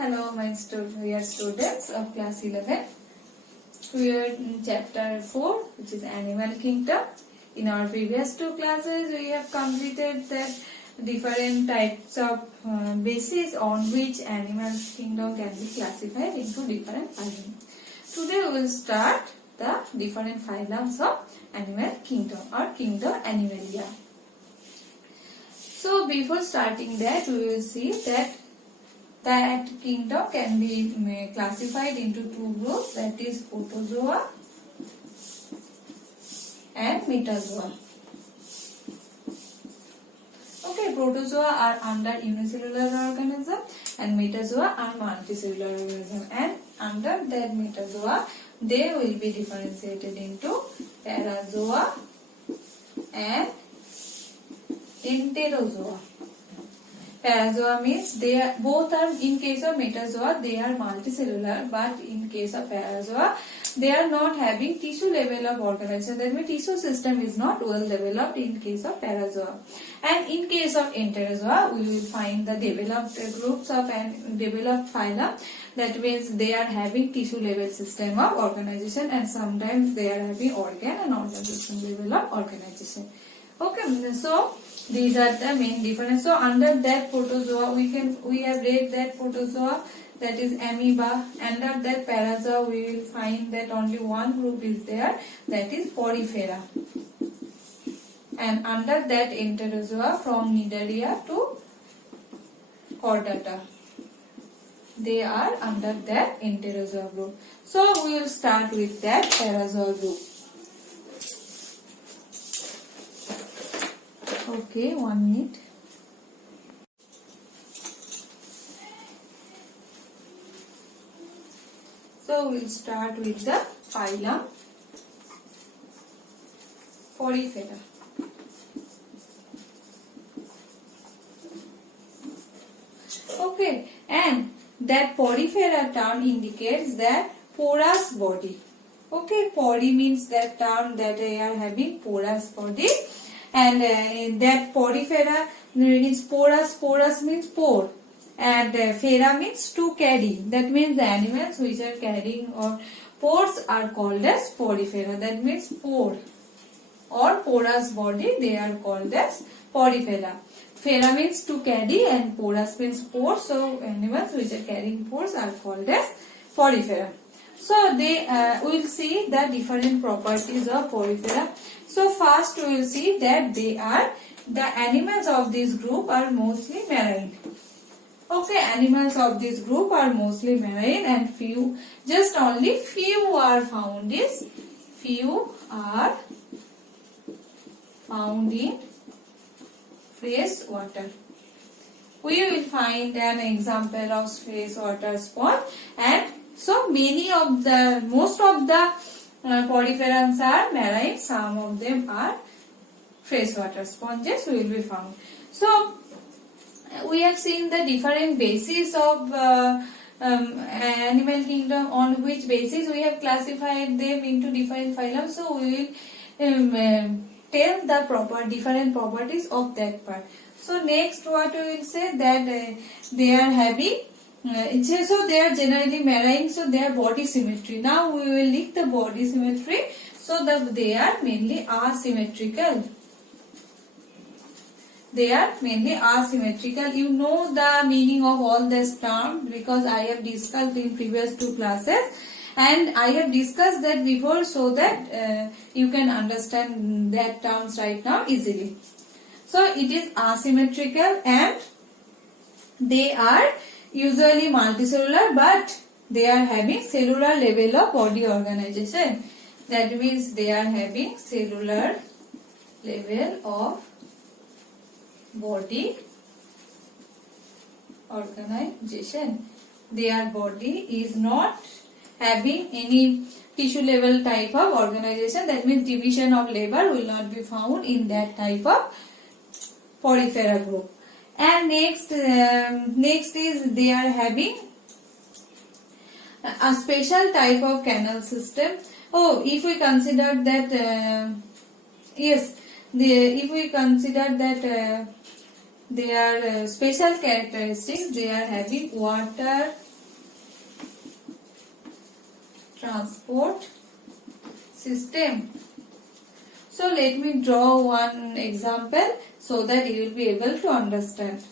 Hello, my dear students of class 11. We are in chapter 4, which is Animal Kingdom. In our previous two classes, we have completed the different types of bases on which animals kingdom can be classified into different phylum. Today, we will start the different phylums of animal kingdom or kingdom Animalia. So, before starting that, we will see that kingdom can be classified into two groups, that is protozoa and metazoa. Okay, protozoa are under unicellular organism and metazoa are multicellular organism, and under that metazoa they will be differentiated into parazoa and enterozoa. Parazoa means they are both are, in case of metazoa they are multicellular, but in case of parazoa they are not having tissue level of organization. That means tissue system is not well developed in case of parazoa. And in case of enterozoa we will find the developed groups of and developed phylum. That means they are having tissue level system of organization, and sometimes they are having organ and organ system level of organization. Okay, so these are the main difference. So under that protozoa we have read that protozoa, that is amoeba. Under that parazoa we will find that only one group is there, that is porifera. And under that enterozoa from Nidaria to Chordata, they are under that enterozoa group. So we will start with that parazoa group. Okay, 1 minute. So we'll start with the phylum Porifera. Okay, and that Porifera term indicates that porous body. Okay, pori means that term that they are having porous body. And that porifera means porous. Porous means pore, and fera means to carry. That means the animals which are carrying or pores are called as porifera. That means pore or porous body, they are called as porifera. Fera means to carry and porous means pore. So animals which are carrying pores are called as porifera. So they will see the different properties of porifera. So first we will see that the animals of this group are mostly marine. Okay, animals of this group are mostly marine, and only few are found in fresh water. We will find an example of freshwater sponge, and so most of the poriferans are marine, some of them are freshwater sponges will be found. So we have seen the different bases of animal kingdom, on which basis we have classified them into different phylums. So we will tell the different properties of that part. So next what we will say, that they are having so they are generally marine, so their body symmetry. Now we will look the body symmetry. So they are mainly asymmetrical. They are mainly asymmetrical. You know the meaning of all this term because I have discussed in previous two classes, and I have discussed that before, so that you can understand that terms right now easily. So it is asymmetrical, and they are usually multicellular, but they are having cellular level of body organization. That means they are having cellular level of body organization. Their body is not having any tissue level type of organization. That means division of labor will not be found in that type of porifera group. And next is they are having a special type of canal system. Oh, if we consider that if we consider that their special characteristics, they are having water transport system. So let me draw one example so that you will be able to understand.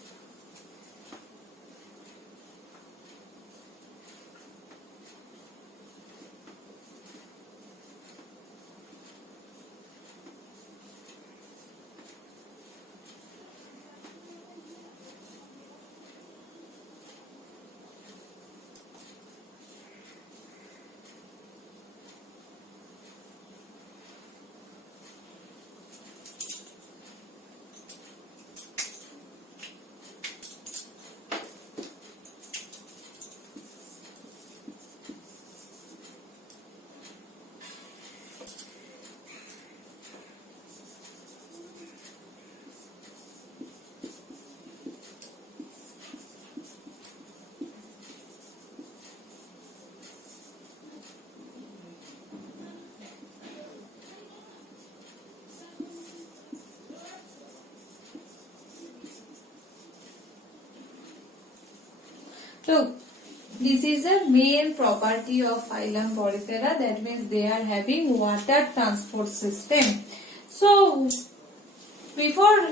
Look, this is a main property of phylum Porifera. That means they are having water transport system. So, before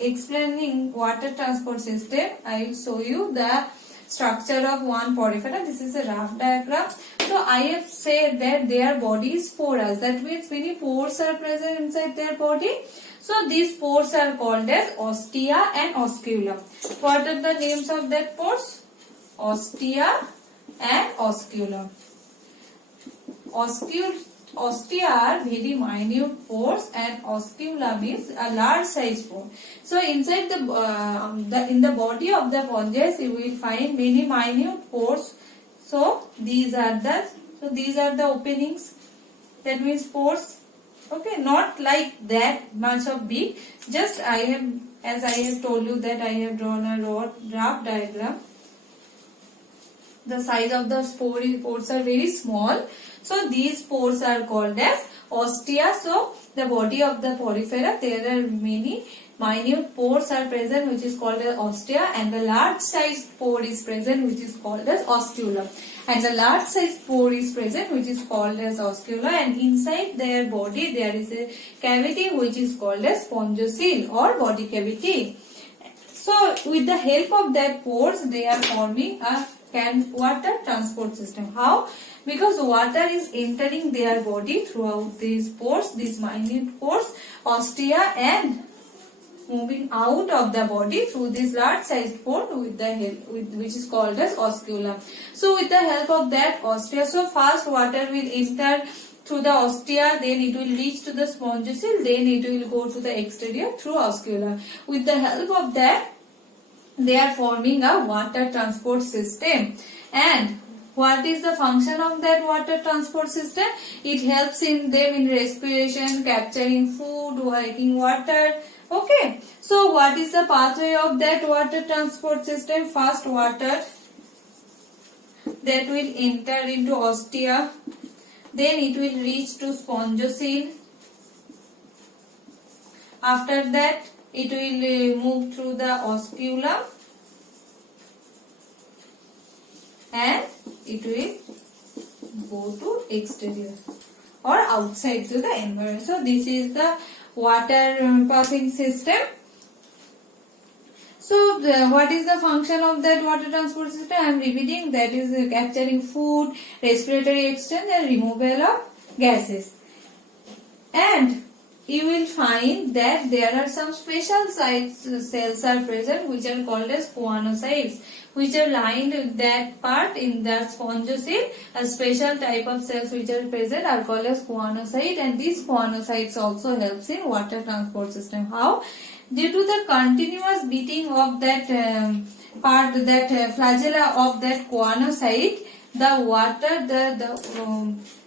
explaining water transport system, I will show you the structure of one Porifera. This is a rough diagram. So, I have said that their body is porous. That means many pores are present inside their body. So, these pores are called as ostia and osculum. What are the names of that pores? Ostia and osculum. Ostia are very minute pores and osculum is a large size pore. So inside in the body of the sponges you will find many minute pores. So these are the openings. That means pores. Okay, not like that much of big. Just as I have told you that I have drawn a rough diagram. The size of the pores are very small. So these pores are called as ostia. So the body of the Porifera, there are many minute pores are present which is called as ostia, and the large sized pore is present which is called as osculum. And the large sized pore is present which is called as osculum, and inside their body there is a cavity which is called as spongiocele or body cavity. So with the help of that pores they are forming a water transport system. How? Because water is entering their body throughout these pores, these minute pores, ostia, and moving out of the body through this large sized pore which is called as osculum. So with the help of that ostia, so first water will enter through the ostia, then it will reach to the spongiocele, then it will go to the exterior through osculum. With the help of that, they are forming a water transport system. And what is the function of that water transport system? It helps in them in respiration, capturing food, drinking water. Okay. So what is the pathway of that water transport system? First water that will enter into ostia, then it will reach to spongiocele. After that it will move through the osculum and it will go to exterior or outside to the environment. So this is the water passing system. So what is the function of that water transport system? I am repeating, that is capturing food, respiratory exchange and removal of gases. And you will find that there are some special cells are present which are called as choanocytes, which are lined with that part in the spongiocele. A special type of cells which are present are called as choanocyte, and these choanocytes also helps in water transport system. How? Due to the continuous beating of that flagella of that choanocyte, the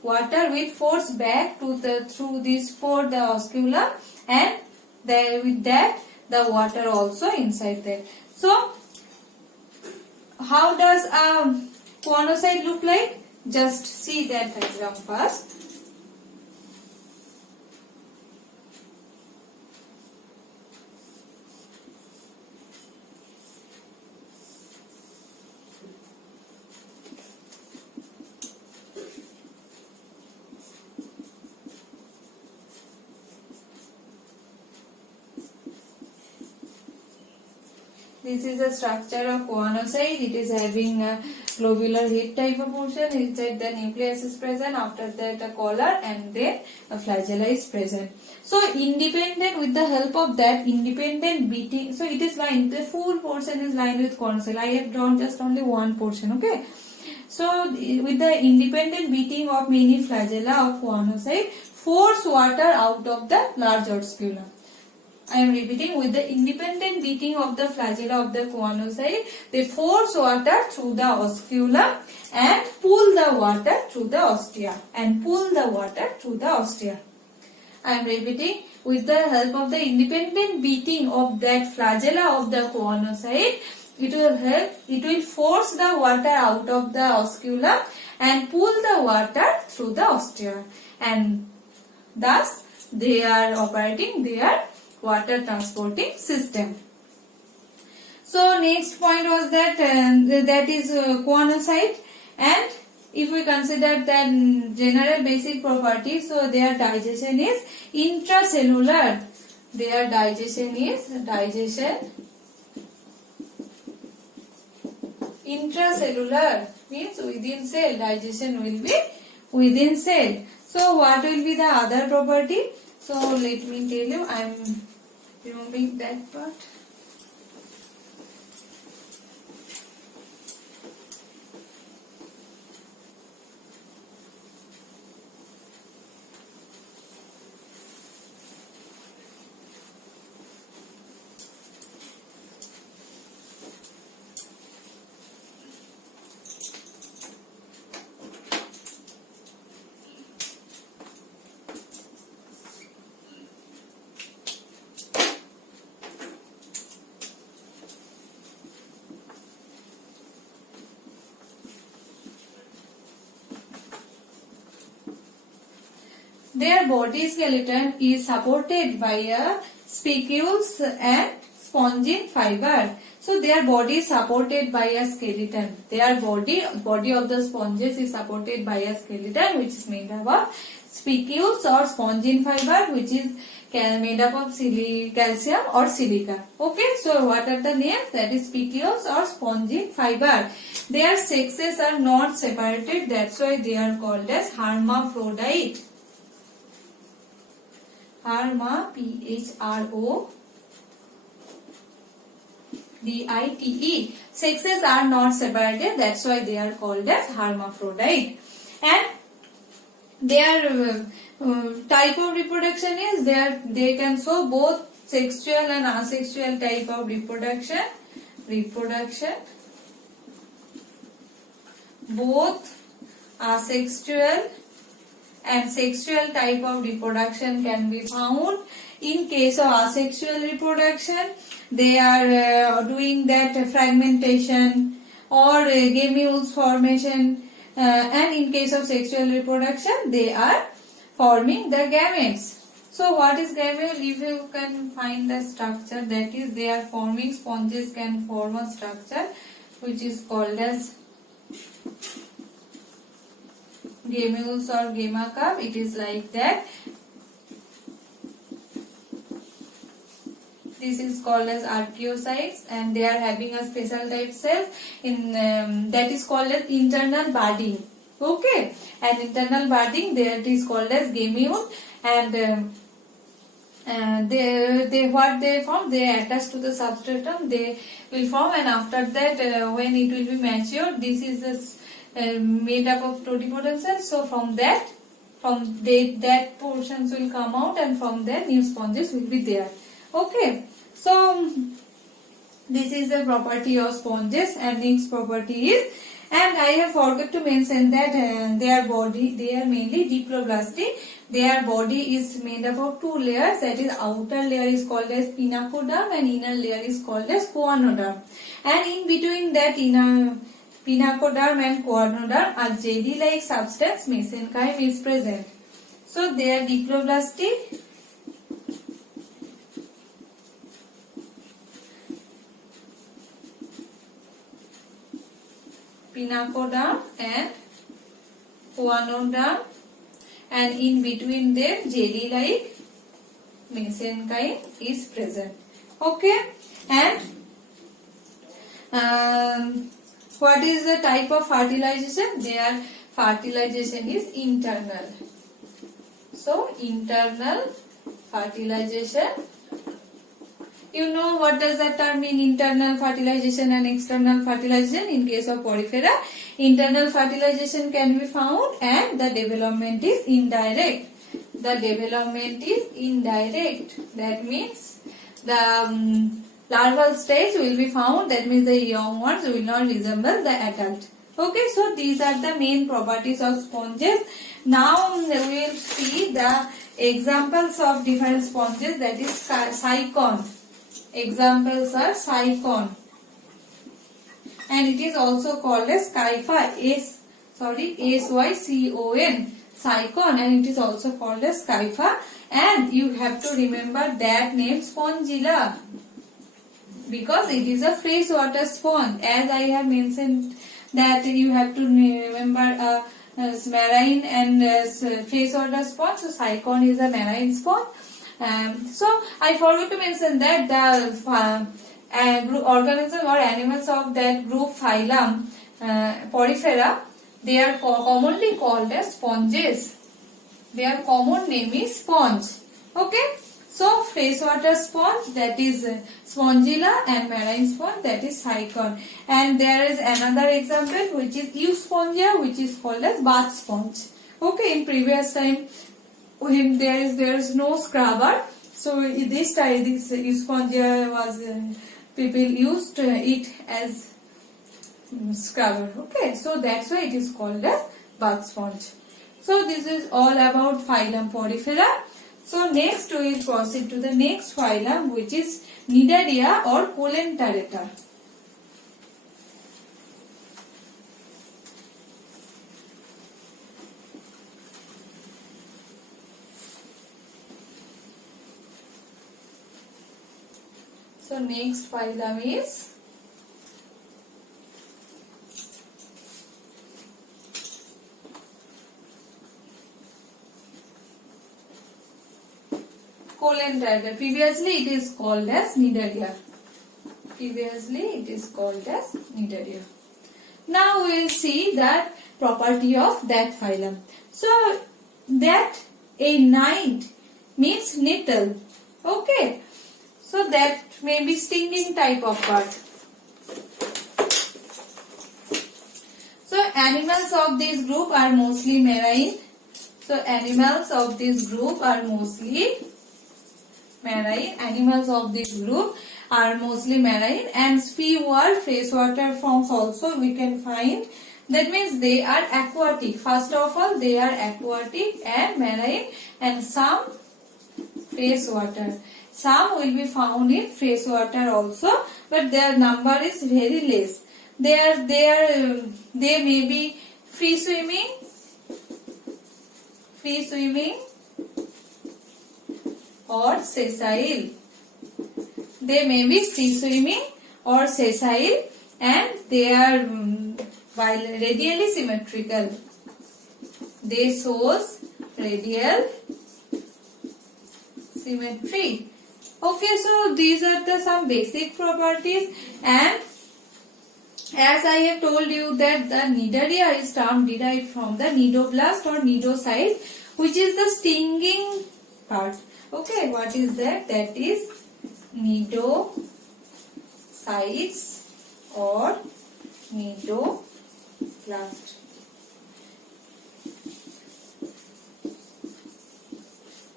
water will force back to through this pore, the osculum, and with that the water also inside there. So how does a choanocyte look like? Just see that diagram first. This is the structure of choanocyte. It is having a globular head type of portion. Inside the nucleus is present. After that a collar and then a flagella is present. So independent, with the help of that independent beating, so it is lined, the full portion is lined with choanocyte. I have drawn just only one portion, okay. So with the independent beating of many flagella of choanocyte, force water out of the large osculum. I am repeating, with the independent beating of the flagella of the choanocyte, they force water through the osculum and pull the water through the ostia. I am repeating, with the help of the independent beating of that flagella of the choanocyte, it will force the water out of the osculum and pull the water through the ostia. And thus, they are operating their water transporting system. So next point was that that is choanocyte, and if we consider that general basic property, so their digestion is intracellular. Their digestion is intracellular, means within cell. Digestion will be within cell. So what will be the other property? So let me tell you, I am removing that part. Their body skeleton is supported by a spicules and spongin fiber. So their body is supported by a skeleton. Their body of the sponges is supported by a skeleton which is made up of spicules or spongin fiber, which is made up of calcium or silica. Okay, so what are the names? That is spicules or spongin fiber. Their sexes are not separated, that's why they are called as hermaphrodite. Phrodite. Sexes are not separated, that's why they are called as hermaphrodite. And their type of reproduction is they can show both sexual and asexual type of reproduction. Both asexual and sexual type of reproduction can be found. In case of asexual reproduction, they are doing that fragmentation or gametes formation, and in case of sexual reproduction, they are forming the gametes. So what is gamete? If you can find the structure, that is they are forming, sponges can form a structure which is called as gamules or gamma cup. It is like that. This is called as archaeocytes, and they are having a special type cell in that is called as internal budding. Okay, and internal budding, that is called as gamete, and they what they form, they attach to the substratum, they will form, and after that when it will be matured, this is the made up of totipotent cells. So from that portions will come out, and from that new sponges will be there. Okay, so this is the property of sponges, and next property is, and I have forgot to mention that their body, they are mainly diploblastic. Their body is made up of two layers, that is outer layer is called as pinacoderm and inner layer is called as choanoderm, and in between that inner pinacoderm and choanoderm a jelly-like substance, mesenchyme, is present. So they are diploblastic. Pinacoderm and choanoderm, and in between them jelly-like mesenchyme is present. Okay, and What is the type of fertilization? Their fertilization is internal. So internal fertilization. You know what does that term mean? Internal fertilization and external fertilization. In case of porifera, internal fertilization can be found and the development is indirect. The development is indirect. That means the larval stage will be found. That means the young ones will not resemble the adult. Okay, so these are the main properties of sponges. Now we will see the examples of different sponges, that is cycon. Examples are cycon, and it is also called as Skypha, SYCON, cycon, and it is also called as Skypha. And you have to remember that name Spongilla, because it is a freshwater sponge. As I have mentioned that you have to remember marine and freshwater sponge. So cycon is a marine sponge. So I forgot to mention that the organism or animals of that group phylum porifera, they are commonly called as sponges. Their common name is sponge. Okay, so freshwater sponge, that is Spongilla, and marine sponge, that is cycon. And there is another example which is Euspongia, which is called as bath sponge. Okay, in previous time when there is no scrubber, so this time this Euspongia was people used it as scrubber. Okay, so that's why it is called as bath sponge. So this is all about phylum porifera. So next we will proceed to the next phylum, which is Nidaria or Colenterata. So next phylum is Colenterata. Previously it is called as Nidaria. Now we will see that property of that phylum. So that a nide means nettle. Okay. So that may be stinging type of bug. So animals of this group are mostly marine. Animals of this group are mostly marine, and fewer freshwater forms also we can find. That means they are aquatic. First of all, they are aquatic and marine, and some freshwater. Some will be found in freshwater also, but their number is very less. They may be free swimming or sessile. They may be free swimming or sessile, and they are radially symmetrical. They shows radial symmetry. Okay, so these are the some basic properties, and as I have told you that the nidaria is term derived from the nidoblast or nidocyte, which is the stinging part. Okay, what is that? That is nidocytes or nidoblast.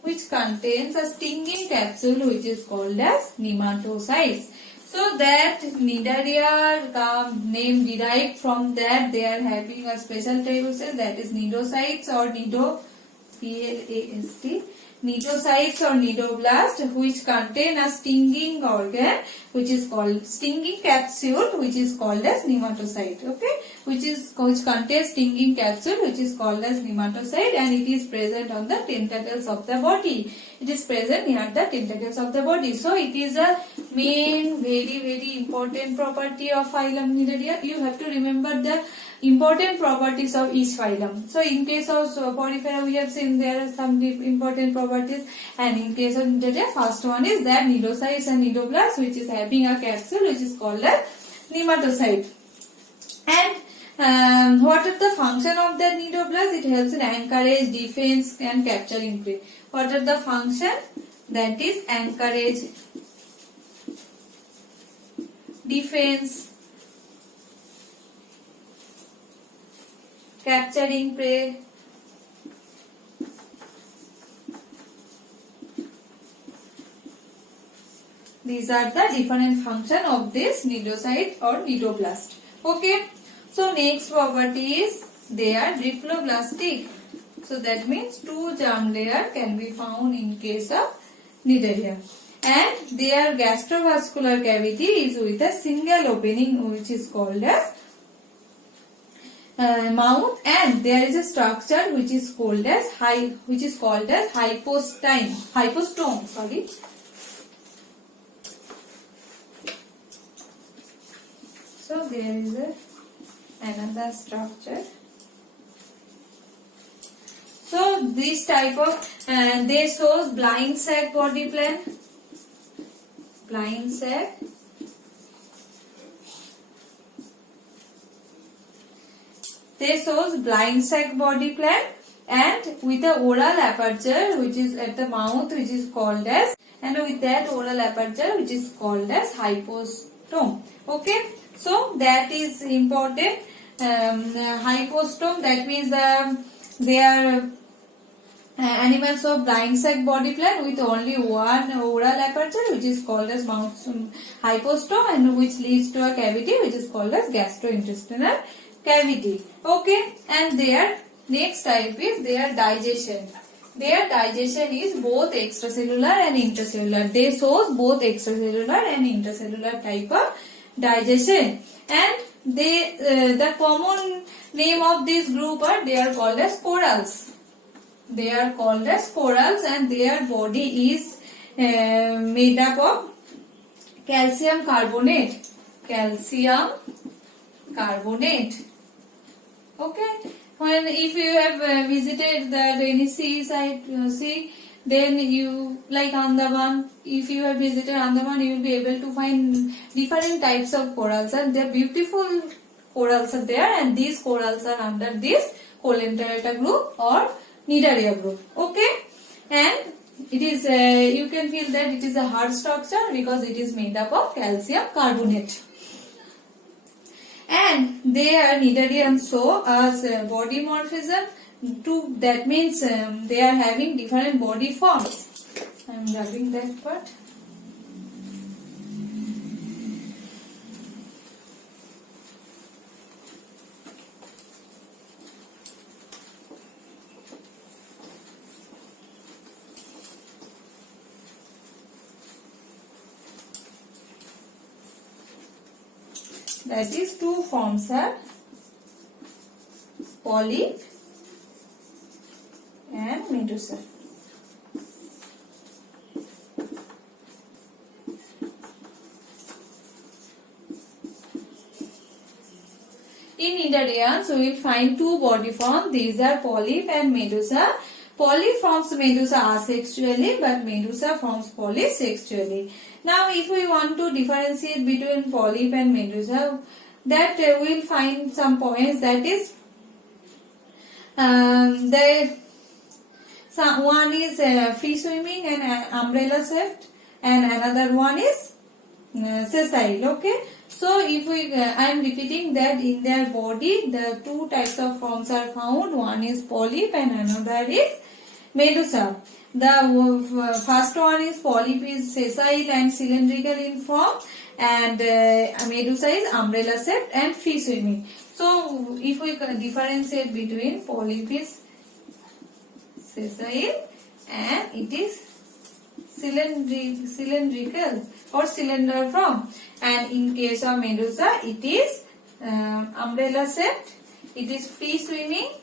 Which contains a stinging capsule which is called as nematocytes. So that nidaria name derived from that, they are having a special type of cell, that is nidocytes or nidocytes or nidoblast, which contain a stinging organ which is called stinging capsule, which is called as nematocyte. Okay, which contains stinging capsule which is called as nematocyte, and it is present on the tentacles of the body. It is present near the tentacles of the body. So it is a main very important property of phylum Nidaria. You have to remember the important properties of each phylum. So in case of porifera, we have seen there are some important properties, and in case of Nidaria, first one is that nidocytes and nidoblasts, which is having a capsule which is called as nematocyte. And what are the function of the nidoblast? It helps in encourage, defense and capturing prey. What are the function? That is encourage, defense, capturing prey, these are the different function of this nidocyte or nidoblast. Okay. So next property is they are diploblastic. So that means two germ layer can be found in case of Nidaria. And their gastrovascular cavity is with a single opening which is called as mouth, and there is a structure which is called as hypostome. Sorry. So there is another structure. So this type of they shows blind sac body plan. Blind sac. They shows blind sac body plan and with the oral aperture which is at the mouth which is called as, and with that oral aperture which is called as hypostome. Okay. So that is important. Hypostome, that means they are animals of blind sac body plan with only one oral aperture which is called as mouth hypostome, and which leads to a cavity which is called as gastrointestinal cavity. Okay. And their next type is their digestion. Their digestion is both extracellular and intracellular. They show both extracellular and intracellular type of digestion, and they the common name of this group are they are called as corals. They are called as corals, and their body is made up of calcium carbonate. Calcium carbonate. Okay. When if you have visited the rainy seaside sea, then you like Andaman. If you have visited Andaman, you will be able to find different types of corals, and they are beautiful corals are there, and these corals are under this Colenterata group or Nidaria group. Okay. And it is you can feel that it is a hard structure because it is made up of calcium carbonate. And they are Nidarians show as body morphism. That means they are having different body forms. I am rubbing that part. That is two forms are polyp and medusa. In Nidarians, we will find two body forms. These are polyp and medusa. Polyp forms medusa asexually, but medusa forms polyp sexually. Now, if we want to differentiate between polyp and medusa, that we will find some points. That is, one is free swimming and umbrella shaped, and another one is sessile. Okay. So, if we, I am repeating that in their body, the two types of forms are found. One is polyp and another is medusa. The first one is polyp is sessile and cylindrical in form, and medusa is umbrella shaped and free swimming. So, if we differentiate between polyp is sessile and it is cylindrical or cylinder form, and in case of medusa it is umbrella shaped, it is free swimming,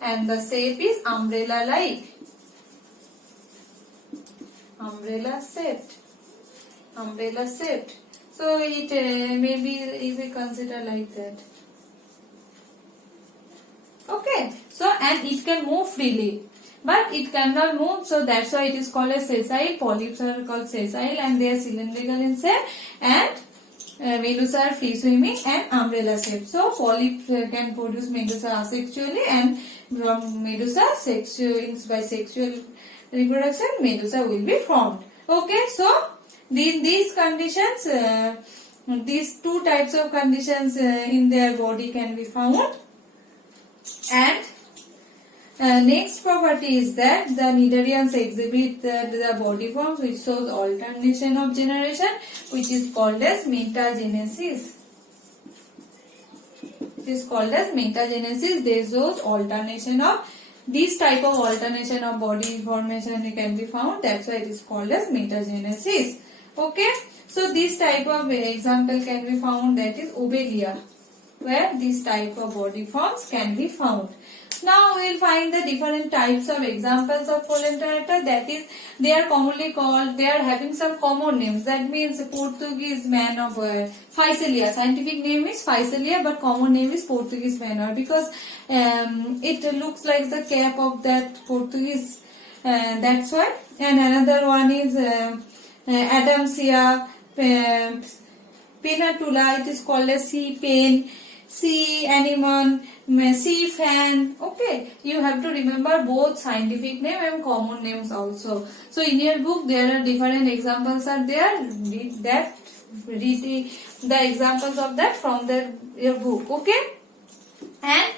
and the shape is umbrella like, umbrella shaped. So it maybe if we consider like that. Okay. So, and it can move freely. but it cannot move, so that's why it is called as sessile. Polyps are called sessile and they are cylindrical in shape, and medusa are free swimming and umbrella shape. So polyp can produce medusa asexually, and from medusa by sexual reproduction medusa will be formed. Okay, so these conditions, these two types of conditions in their body can be found. And next property is that the Nidarians exhibit the body forms which shows alternation of generation, which is called as metagenesis. It is called as metagenesis. There shows alternation of this type of alternation of body formation can be found. That's why it is called as metagenesis. Okay. So this type of example can be found, that is Obelia, where this type of body forms can be found. Now we will find the different types of examples of coleoptera. That is, they are commonly called, they are having some common names. That means Portuguese man of Physalia. Scientific name is Physalia, but common name is Portuguese man, because it looks like the cap of that Portuguese. That's why. And another one is Adamsia penatula. It is called as sea pain, sea anemone, sea fan. Okay, you have to remember both scientific name and common names also. So in your book there are different examples are there. Read the examples of that from your book. Okay. And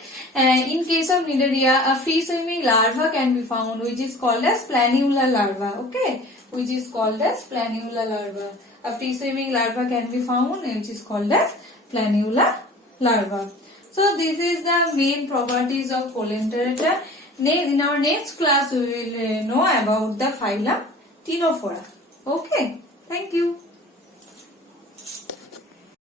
in case of Nidaria, a free swimming larva can be found, which is called as planula larva. Okay, which is called as planula larva. A free swimming larva can be found, which is called as planula larva. So this is the main properties of coleoptera. In our next class we will know about the phylum Ctenophora. Okay, thank you.